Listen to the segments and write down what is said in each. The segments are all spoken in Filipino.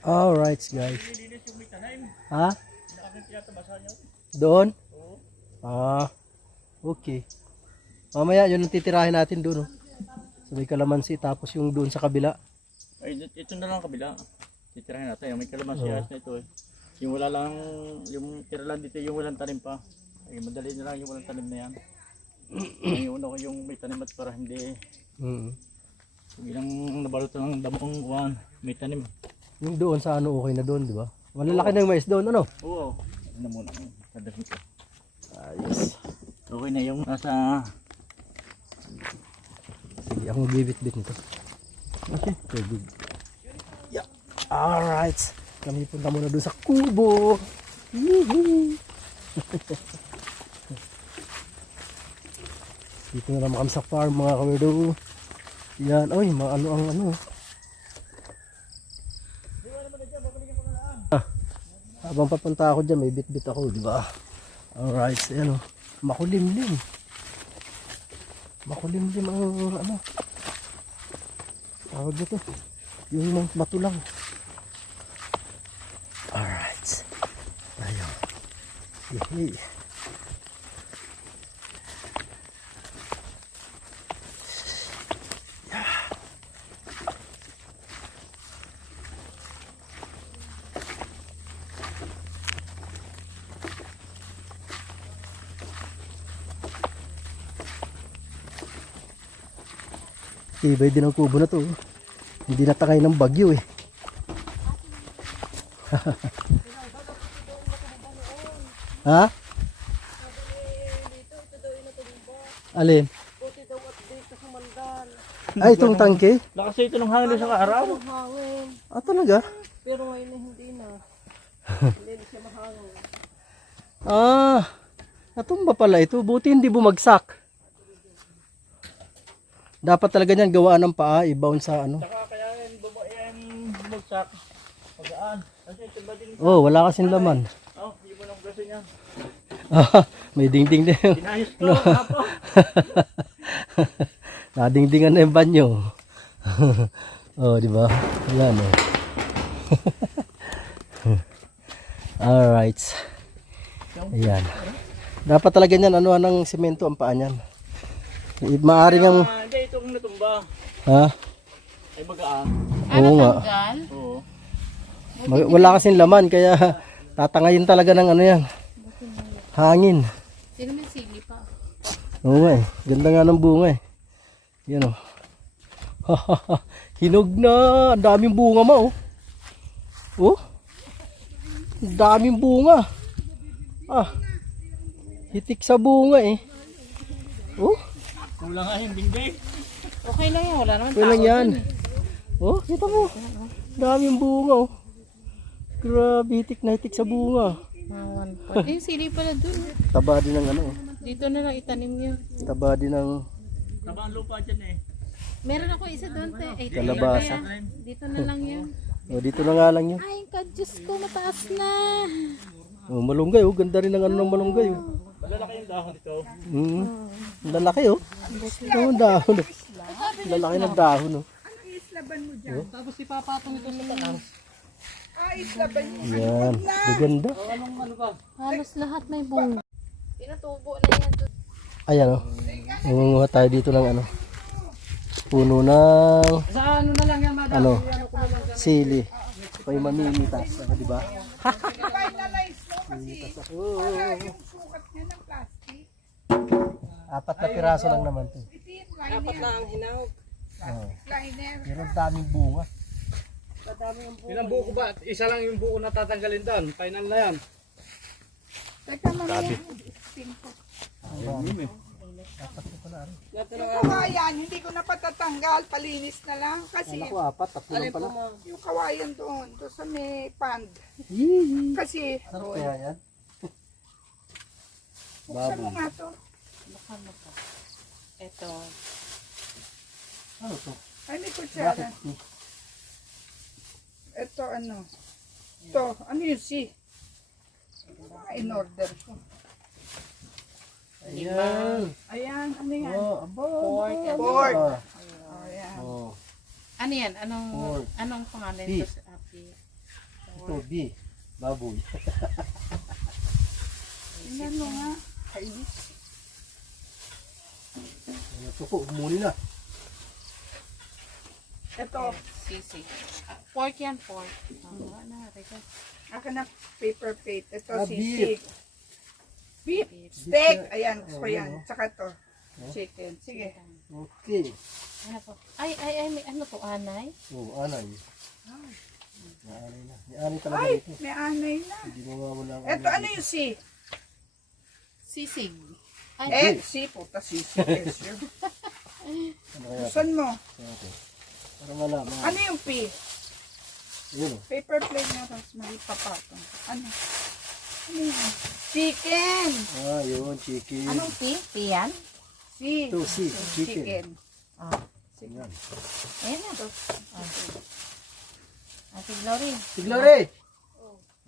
Alright guys. Ha? Doon? Ah, okay. Mamaya yun ang titirahin natin doon. Oh. So may kalamansi tapos yung doon sa kabila. Ay, ito na lang kabila. Titirahin natin. May kalamansi na ito eh. Yung wala lang, yung tira lang dito, yung walang tanim pa. Ay, madali na lang yung walang tanim na yan. Yung una ko yung may tanim at para hindi. Bilang nabalot ng damong kuwan, may tanim. Yung doon sa ano okay na doon, di ba? Malalaki na yung mais doon, ano? Oo. Ano muna ang tadahin ko. Ayos. Okay na yung nasa... Sige, ako magbibit-bit nito. Okay, very good. Yeah. Alright. Kami punta muna doon sa kubo. Dito na naman kami sa farm mga kawerdo. Yan, oy, ano ang ano. Habang papunta ako dyan, may bit-bit ako, di ba? Alright, so yan o. Makulimlim. Makulimlim ang ano. Tawag dito. Yung bato lang. Alright. Ayun. Yehey. Tibay din ang kubo na to. Hindi natakay ng bagyo eh. Ha? Alin? Ay, itong tangke? Lakas ito ng hangin sa araw. Ah, talaga? Pero ngayon na hindi na. Hindi na siya mahangin. Ah, natumba pala ito. Buti hindi bumagsak. Dapat talaga niyan gawaan ng paa, i-bound sa ano. Saka kaya yung bumagsak. Pagaan. Kasi ito ba din? Oh, wala kasing laman. Oh, hindi mo lang braso niyan. Ah, may dingding din. Tinayos ko. Apo. Nadingdingan na yung banyo. Oh, di ba? Wala no. Alright. Ayan. Dapat talaga niyan ano ng semento ang paa niyan. Maaari niyang Hindi, ito ang natumba. ha? Ay magaan. Oo nga. Oo. Wala kasing laman kaya tatangayin talaga ng ano yan. Hangin. Sino may sili pa? Oo nga eh. Ganda nga ng bunga eh. Yan o. Hinog na. Ang daming bunga ma oh. Oh. Ang daming bunga. Ah. Hitik sa bunga eh. Oh. Kulang nga yung dingding. Okay lang yan, wala naman Okay lang yan. Oh, kita mo. Daming bunga oh. Grabe, hitik na hitik sa bunga. Yung sili pala dun. Taba din ng ano oh. Dito na lang itanim yun. Taba din ng Taba ang lupa dyan eh. Meron ako isa doon, te. Ay, kalabasa. dito na lang yun. Oh, dito na nga lang yun. Ay, Diyos ko, mataas na. Oh, malunggay oh. Ganda rin ng ano ng malunggay oh. Malalaki yung dahon dito. Lalaki oh. Ito ang dahon oh. Lalaki ng dahon oh. Tapos ipapatong ito sa taas. Yan. Maganda. Halos lahat may bunga. Pinatubo na yan doon. Ayan oh. Mangunguha tayo dito ng ano. Puno ng Sa ano na lang yan, madam? ano. Sili. May mamimitas. Di ba? Apat na piraso lang naman to. Dapat lang ang hinaw. Oh. Pero ang daming bunga. Ilang buko ba? Isa lang yung buko na tatanggalin doon. Final na yan. Yung kawayan, hindi ko na patatanggal, palinis na lang kasi Anak ko apat. Tatlo lang pala. yung kawayan doon sa may pond. Kasi, Sarap kaya yan? buksan mo nga to. Ito. Ano to? Ay, may kutsara. Ito ano? Ito, ano yun si? In order ko. Ayan. Ayan, ano yan? Oh, aba. Pork. Ah. Oh, ayan. Oh. Ano yan? Pork. Anong pangalan Beef. ito sa api? Ito, B. Baboy. Tingnan mo nga. Kainis. Ito po, umuli na. Ito, Sisig. Pork yan, pork. Wala na, teka. akin na paper plate. Ito, Ah, sisig. Beef. Steak. Ayan, gusto ko yan. Saka to. Chicken. Sige. Okay. Ano po? Ay, may ano to, anay? Oh, anay. May anay na. May anay talaga Ay, ito. may anay na. Hindi mawawala ang Ito, ano yung C? Sisig. C, puta, sisig. S yun. Ano kaya? Gusto mo? Ito. Para malaman. Ano yung P? Yun oh. Paper plate na tapos mali papatong. Ano? Ano yun? Chicken! Ah, yun, chicken. Anong P? P yan? C. Ito, si, chicken. Chicken. Ah, Yan. ayan na. Ate Glory. Siglore!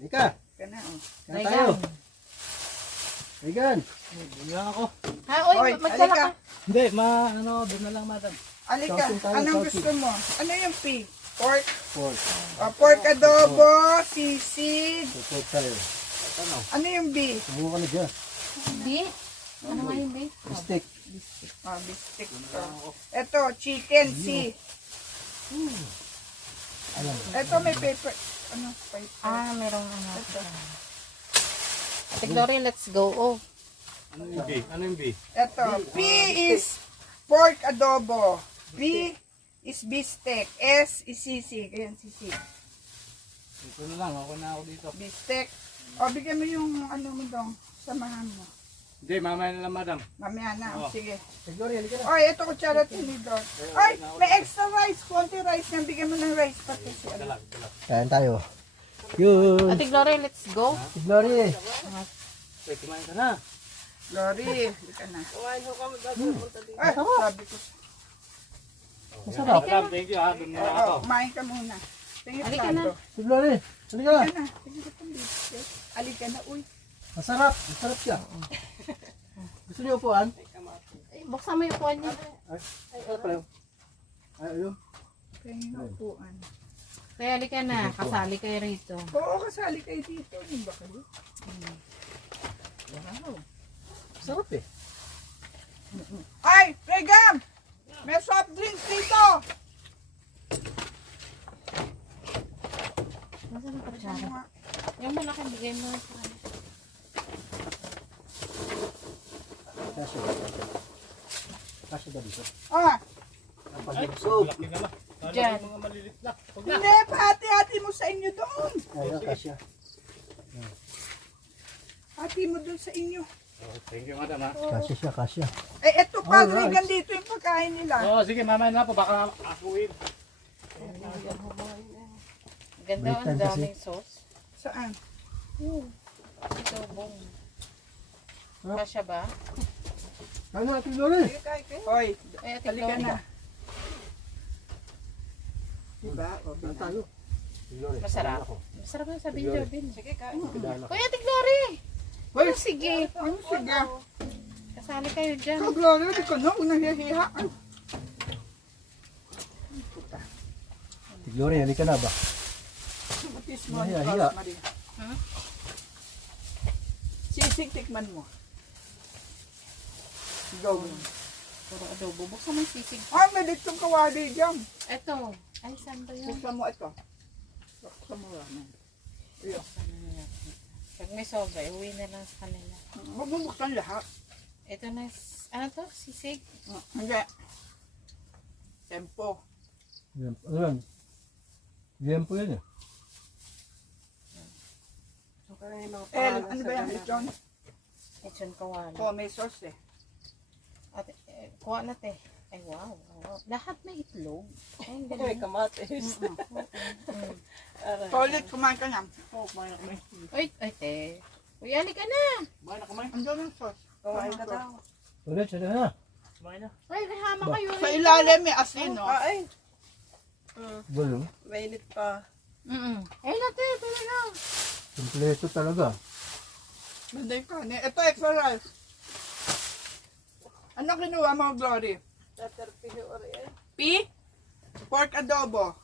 Ika! Ka na, oh. Kaya tayo. Regan! Bumili lang ako. Ha, oy, Oy, magdala halika. ka. Hindi, doon na lang madam. Alika, Saucing tayo, anong saucing. gusto mo? Ano yung P? Pork? Pork. Pork adobo, sisig. Pork tayo. Ano yung B? Subukan na dyan. B? Ano nga yung B? Steak. Bistik to. Ito, chicken, C. Ito may paper. Ano? Paper. Ah, merong ano. Ate Glory, let's go. Oh. Ano yung B? Ano yung B? Ito, P is pork adobo. B is beefsteak. S is sisig. Ayan, sisig. Ito na lang, ako na ako dito. Beefsteak. O, bigyan mo yung ano mo dong. Samahan mo. Hindi, mamaya na lang madam. Mamaya na. Oh. Sige. Siglore, halika na. Ay, ito kutsara tinidor. Ay, may extra rice. Konti rice yan. Bigyan mo ng rice pati siya. Kain tayo. Yun. Ate Glory, let's go. Siglore! Okay, kumain ka na. Glory, hindi ka na. Ay, sabi ko. Masarap. Madam, thank you ha. Doon na lang ako. Oo, kumain ka muna. Tingin Halika plato. na. Siglore! Halika na. Halika na. Tingin ka itong biscuit. Halika na, uy. Masarap. Masarap siya. Gusto niyo upuan? Eh, buksan mo yung kuwan niya. Ay, ano pala yun? Ay, ayun. Tingin na upuan. Kaya halika na, kasali kayo rito. Oo, kasali kayo dito. Yung ba kayo? Masarap eh. Ay, Regam! May soft drinks dito! Nasaan ang kutsara? Yung malaki, bigay mo sa kanya. Kasya. Kasya ba dito? Ah, Ang pag-ibsog. Diyan. Mga malilit na. hindi, pahati-hati mo sa inyo doon. Ayan, kasya. Hati mo doon sa inyo. Thank you madam ha. Kasya siya, kasya. Eh, eto pa, Alright. Regan, dito yung pagkain nila. Oo, sige, mamaya na po. Baka akuin. Ganda, Break ang time kasi. daming sauce. Saan? Ito, bong. Sarap. Kasya ba? Kain na, Siglore! Hoy, Ay, Ate halika Glory. na. Diba? O, Kain tayo. Siglore. Masarap. kain ako. Masarap yung sabihin, Jobin. Sige, kain. Kain ako. Kuya, Ate Glory! Hoy, Oh, sige. ano sige? Kasali kayo dyan. Ikaw, Gloria, di ko na, huwag nahihiha. Siglore, halika na ba? Matis mo, Hiya, Carlos hiya. Maria. Hmm? Sisig, tikman mo. Go. Puro adobo. Buksan mo yung sisig. Ah, may ditong kawali dyan. Ito. Ay, saan ba yun? Buksan mo ito. Buksan mo lang. Pag may sobra, iuwi na lang sa kanila. Huwag mo buksan lahat. Ito na, ano to? Sisig? Hindi. Tempo. Yan, ano yan? Yan po yan eh. Ano ba yan? John? Lechon kawali. Oh, may sauce eh. At, kuha na te. Ay, wow. Wow. Lahat may itlog. Ay, ang galing. kamatis. Solid, kumain ka na. Oo, kumain na kami. Ay, te. Uy, halika na. Kumain na kami. Andiyan ang sauce. Kumain ka daw. Ulit, siya na. Kumain na. Ay, hama kayo. Sa ilalim may asin, no? Ay, Bulong. mainit pa. Ay, nate, talaga. Kompleto talaga. Ganda yung kanin. Ito, extra rice. Ano kinuha mo, Glory? P? Pork adobo.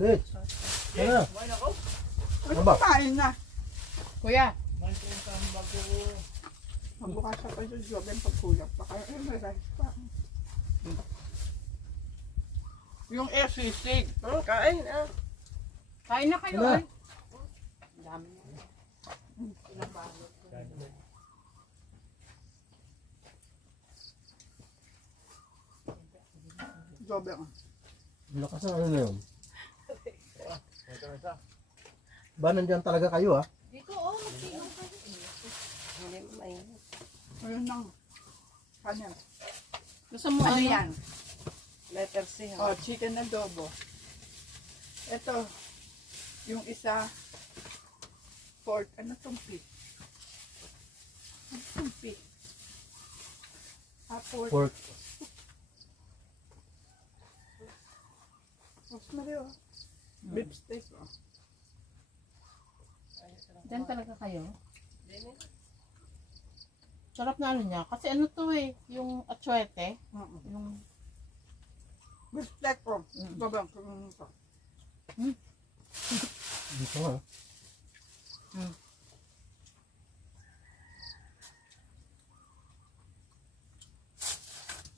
Ulit. Tara. Ano Aba. kumain na? Kuya, Mabukas sa pa yung job yung pagkulap pa. Kaya may rice pa. Yung sisig. kain na kayo. Wala. Ay. Ang dami na. Job yung. Lakas ng ano na yun. Ba, nandiyan talaga kayo ah. Dito, magsinong kayo. Ayun lang. Kanya. Gusto mo Ano yan? Letter C. Oh, chicken adobo. Ito. Yung isa. Pork. Ano tong pig? Ano tong pig? Pork. Pork. Rosemary oh. Beef steak oh. Diyan talaga kayo? Sarap na ano niya. Kasi ano to eh, yung atsuete. Yung Beef steak oh. Babang kung ito. Dito nga.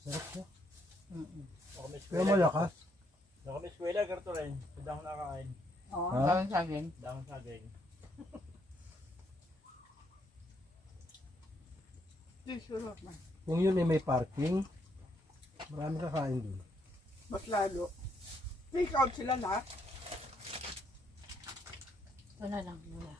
Sarap siya. Pero malakas. Naka may eskwela, ganito rin. Hindi ako nakakain. Oh. Ha? dahon saging. Damang saging. Di sure man. Kung yun ay may parking, marami kakain dun. Mas lalo. Take out sila lahat. Wala lang, wala.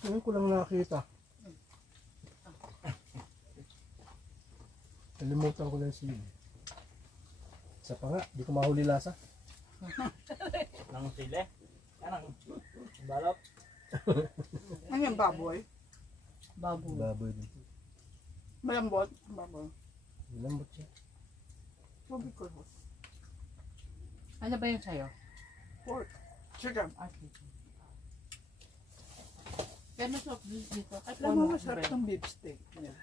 Ngayon ko lang nakakita. Nalimutan ko lang sili. Isa pa nga, di ko mahuli lasa. Nang sile. Yan ang balot. Ano yung baboy? Baboy. Baboy din. Malambot. Baboy. Lambot siya. Tubig ko. Ano ba yun sa'yo? Pork. Chicken. Okay. Kaya masarap dito. At Alam mo masarap ng beef steak. Yeah.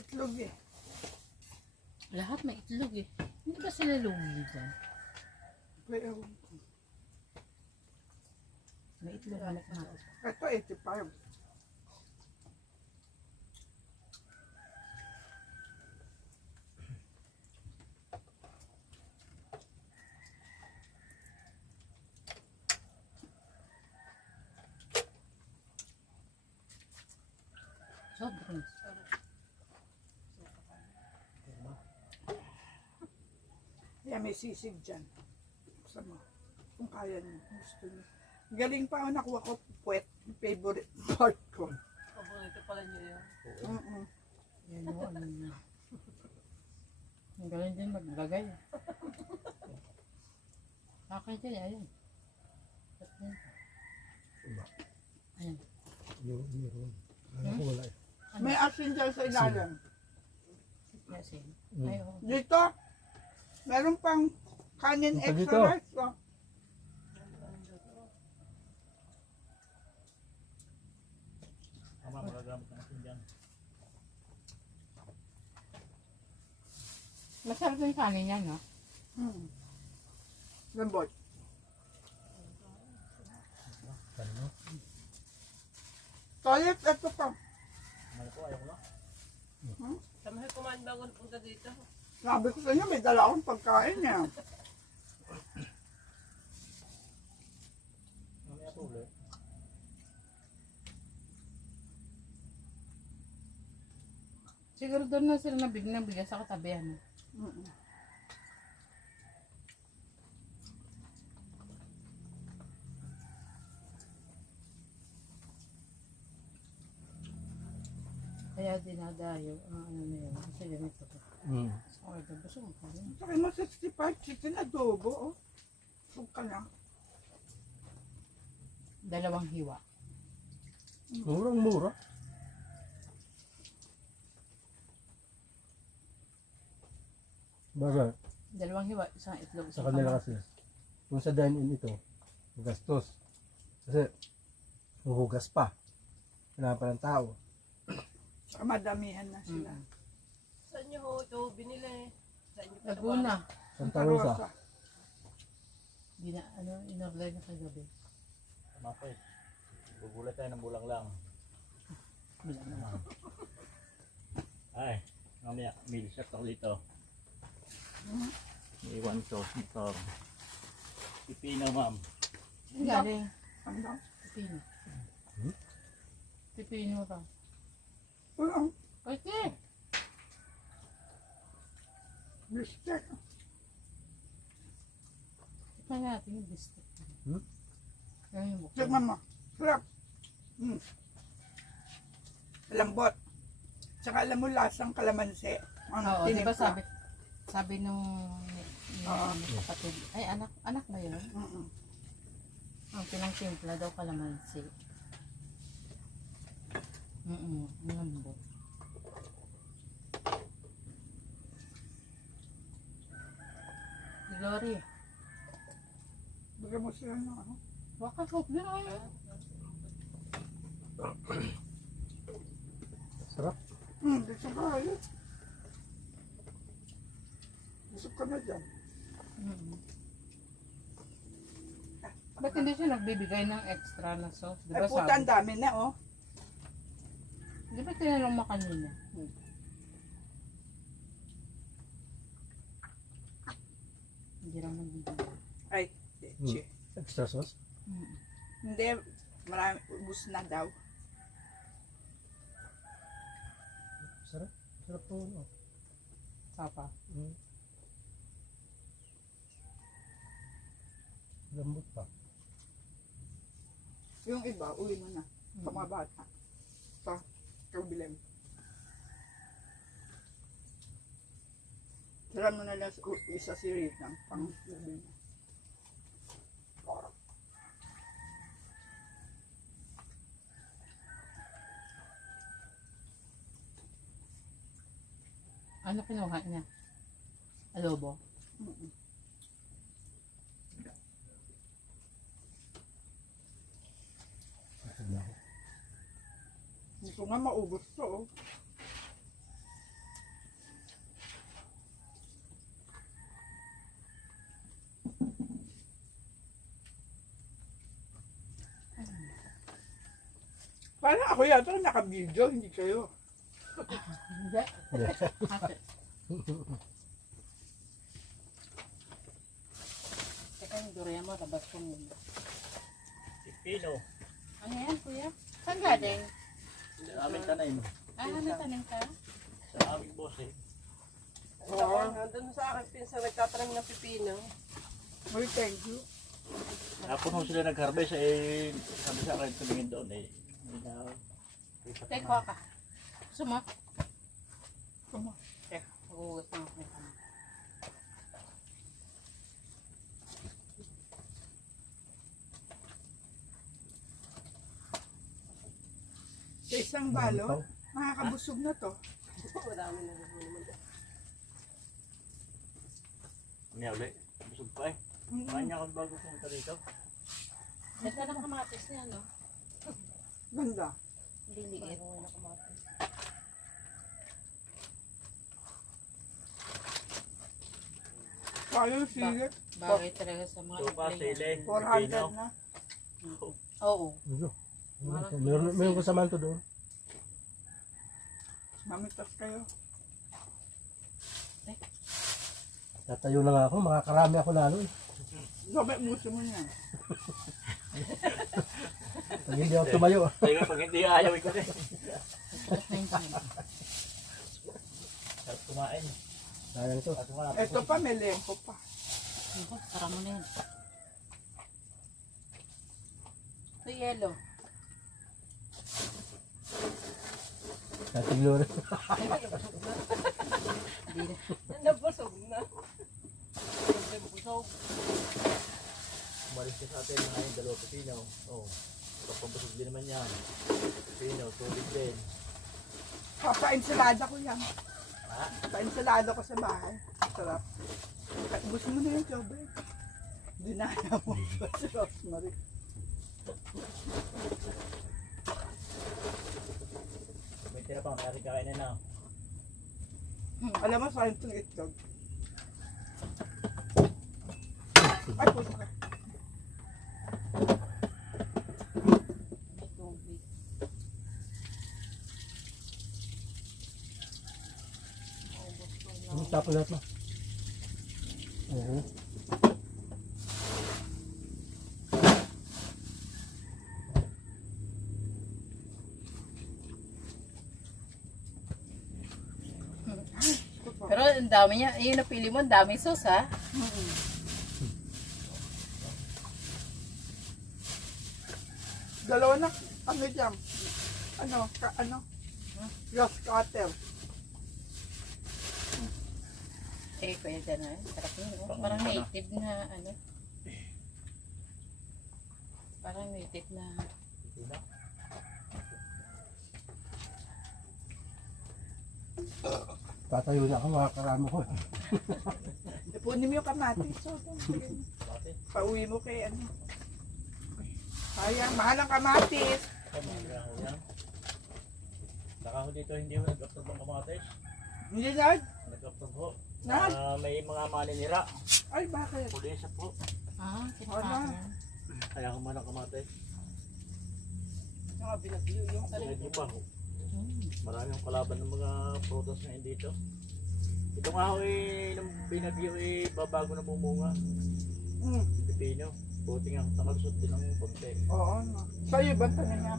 Itlog eh. Lahat may itlog eh. Hindi ba sila lugi dyan? Pero May itlog na natin. ito 85. Sobrang. Yeah, may sisig dyan. Gusto mo. Kung kaya niyo. Gusto niyo. Galing pa ako nakuha ko puwet. Favorite part ko. Paborito pala niyo yun. Mm-mm. Yan o, ano na. Ang galing din maglagay. Akin din, ayun. Ayun. Yung meron. Ano ko wala eh. May asin dyan sa ilalim. Kasi, Mm. ayun. Dito, meron pang kanin Ito dito. extra rice. Oh. Tama, magagamit natin dyan. Masarap yung kanin yan, no? Lambot. Ano? Toilet, ito pa. Ano ko, ayaw ko na. Samahay kumain bago punta dito. Sabi ko sa inyo, may dala akong pagkain niya. Mamaya po ulit. Siguro doon na sila nabigyan ng bigas sa katabihan. No? Kaya dinadayo ang ano na yun. Kasi ganito ko. Okay, gusto mo pa rin. Sabi mo 65 chicken adobo. Oh. Sug ka lang. Dalawang hiwa. Murang mura. Baga, Dalawang hiwa, isang itlog. sa isang kanila kamote. kasi, kung sa dine-in ito, gastos. Kasi, huhugas pa. Kailangan pa ng tao. Saka madamihan na sila. Saan niyo ho ito binili? Saan niyo Laguna. Santa Rosa. In-order na kagabi. Tama pa eh. Gugulat tayo ng bulang lang. Wala na. Ay, mamaya, meal set ako dito. May one sauce motor. Pipino, ma'am. Ang galing. Ang dami. Pipino. Pipino ka. Walang Kasi, mistake. tignan natin yung biscuit. Yan yung buksan. Tignan mo. Sarap. Lambot. Tsaka alam mo lasang kalamansi. Oo, di ba tinimpla. sabi nung Oo. kapatid, ay anak ba yun? Mm-mm. Ang pinang-simpla daw kalamansi. Ang lambot. Glory. Bigyan mo sila ng ano. Baka hope yun ay. Sarap. Gusto ka ayun. Gusto ka na dyan. Ba't hindi siya nagbibigay ng extra na sauce? Di Ay ba puta, ang sabi? dami na oh. Di ba tinanong mo kanina? Hindi lang nagbibigay. Ay, che. Extra sauce. Hindi, marami, ubus na daw. Sarap. Sarap po. No? Papa. Lambot pa. Yung iba, uwi mo na. Sa mga bata. Sa kabilang. Tira mo na lang isa si Rita. Pang sabi na. Ano kinuha niya? Adobo? Hindi ko nga maubos to. Oh. Parang ako yata naka-video, hindi kayo. Hindi. Ate. Teka yung durian mo, tabas ko muna. Pipino. Ano yan, kuya? Saan galing? Sa aming tanim. Ano tanim ka? Sa aming boss eh. Oo. Nandun sa akin pinsan nagtatanim ng pipino. Well, thank you. Hapon ho sila nag-harvest eh. Sabi sa akin tumingin doon eh. Hindi na. Teka ka. Suma? Come on. Teka, mag-ugas na ako ng kamay. Sa isang balot, makakabusog na to. Madami na naman. Niya ulit. Busog pa eh. Kain niya ako bago pumunta dito. Ganda ng kamatis niya, no? Ganda. Liliit. Kaya silit. Bagay talaga sa mga Tupa, sili, 400 pipino. na. Oo. Ito. Meron ko sa manto doon. Mamitas kayo. Tatayo na nga ako. Makakarami ako lalo eh. Sabi, muso mo yan. Pag hindi ako tumayo. Kaya pag hindi ayaw ko eh. Sarap kumain. Sayang to. At mga Ito pa, may lengko pa. Tara mo na yan. Ito yellow. Tatiglo na. Hindi na. Nabusog na. umalis ka sa atin ng ngayon, dalawa pipino. Oh, kapambusog din naman yan. Pipino, tubig din. Papa-ensalada ko yan. Ha? Pa-ensalada ko sa bahay. Sarap. Bus mo na yung job eh. Dinaya mo pa si Rosemary. tira pa, kaya kain na. Alam mo, sa akin itong itlog. Ay, puto ka. Tubig. Tapos lahat na. Oo. Pero ang dami niya. Yung napili mo, ang dami sauce ha. Dalawa na, ano dyan? Grass cutter. Eh, kuya dyan ha. Sarap yun. Oh. Parang native na ano. Parang native na. Tatayo na ako, makakarami ko. Ipunin mo yung kamatis. So, pauwi mo kay ano. Sayang, mahal ang kamatis. Saka ho dito hindi ho nag-upload ng kamatis. Hindi na. Nag-upload ho. Nag? May mga maninira. Ay, bakit? Pulisa po. Ah, Wala. Kaya humana kamatis. Yung binagyo yung Medyo pa ho. Maraming kalaban ng mga prutas na dito. Ito nga ho nung binagyo babago na bumunga. Pipino. Buti nga nakalusot din ng konti. Oo, no. Sa'yo ba tanin yan?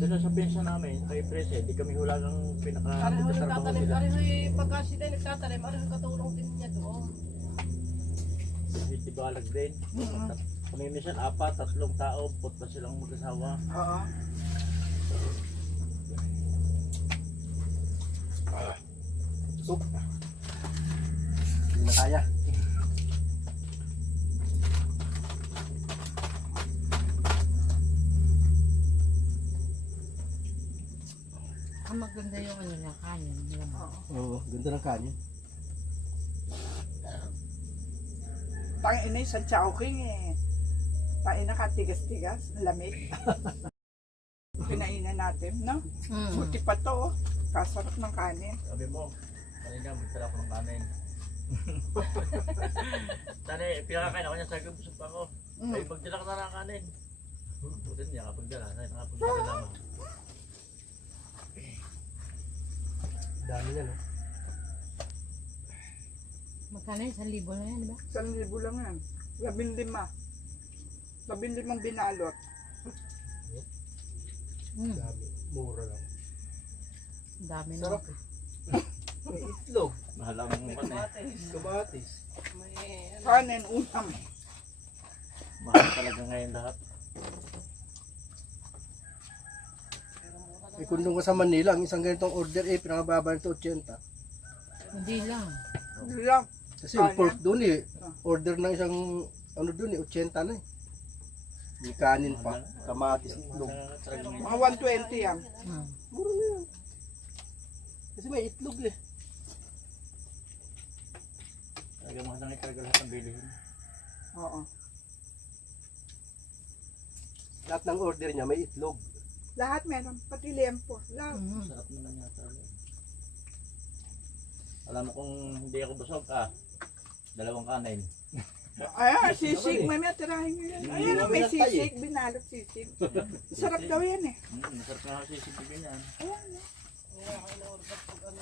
Doon sa pinsa namin, kay Prese, di kami hulagang pinaka-trabaho nila. Arihoy pagka sila nagtatanim, arihoy katulong din niya doon. Hindi balag din. Kami minsan 4, 3 tao, pot pa silang mag-asawa. Oo. Soup. Hindi na kaya. Ang maganda yung ano niya, kanin. Oo, ganda ng kanin. Tangin na yung sa Chowking eh. Tain na katigas-tigas, lamig. Pinainan natin, no? Buti pa to, oh. Kasarap ng kanin. Sabi mo, kanina magtala ko ng kanin. Sana pinakakain ako niya, sabi ko, busog pa ako. Ay, magdala ka na ng kanin. Buti niya, kapagdala, nakapagdala naman. Dami na, no? Magkano yun? 1,000 na yan, di ba? 1,000 lang yan. 15. 15 binalot. Dami. Mura lang. Ang dami na. Sarap. May itlog. Mahal ang kanin. Kamatis. Kanin, unam. Mahal talaga ngayon lahat. Eh, kung doon ka sa Manila, ang isang ganitong order, pinakababa nito 80. Hindi lang. Hindi lang. Kasi yung pork doon order ng isang, ano doon 80 na eh. May kanin pa, kamatis, itlog. Mga 120 yan. Mura na yan. Kasi may itlog eh. Talaga mahal na talaga lahat ng bilihin. Oo. Lahat ng order niya may itlog. Lahat meron, pati lempo. Lahat. Sarap naman yata. Alam mo kung hindi ako busog, 2 kanin. Ayan, sisig. May tirahin nyo yan. Ayan, may sisig. Binalot sisig. Sarap daw yan eh. Masarap na kasi sisibigin yan. Kaya ako na-order pag ano,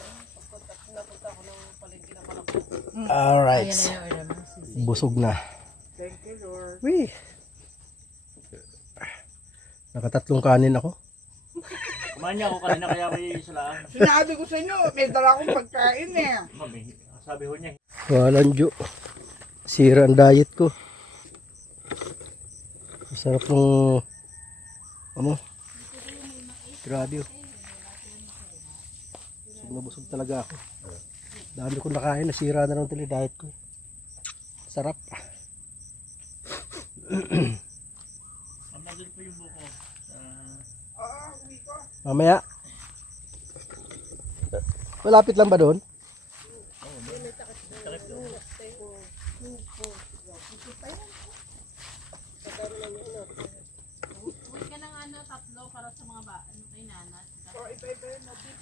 napunta ako ng palengke na malaki. Alright. Ayan na yung order mo. Sisi. Busog na. Thank you, Lord. Wee. Nakatatlong kanin ako. Kumain niya ako kanina kaya may salaan. Sinabi ko sa inyo, may dala akong pagkain eh. Mami, sabi ho niya. Walang Diyo. Sira ang diet ko. Masarap ng ano? Grabe oh. Busog na busog talaga ako. Dami ko nakain, nasira na ng diet ko. Sarap. Amadol po yung buko. Mamaya. Malapit lang ba doon? Huwag ka ng ano, 3 para sa mga ba, ano kay Nana. O, iba-iba yun natin.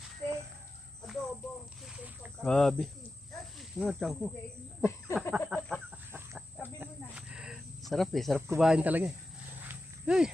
Grabe. Ano, tiyan ko. Sarap eh. Sarap kumain talaga eh. Ay.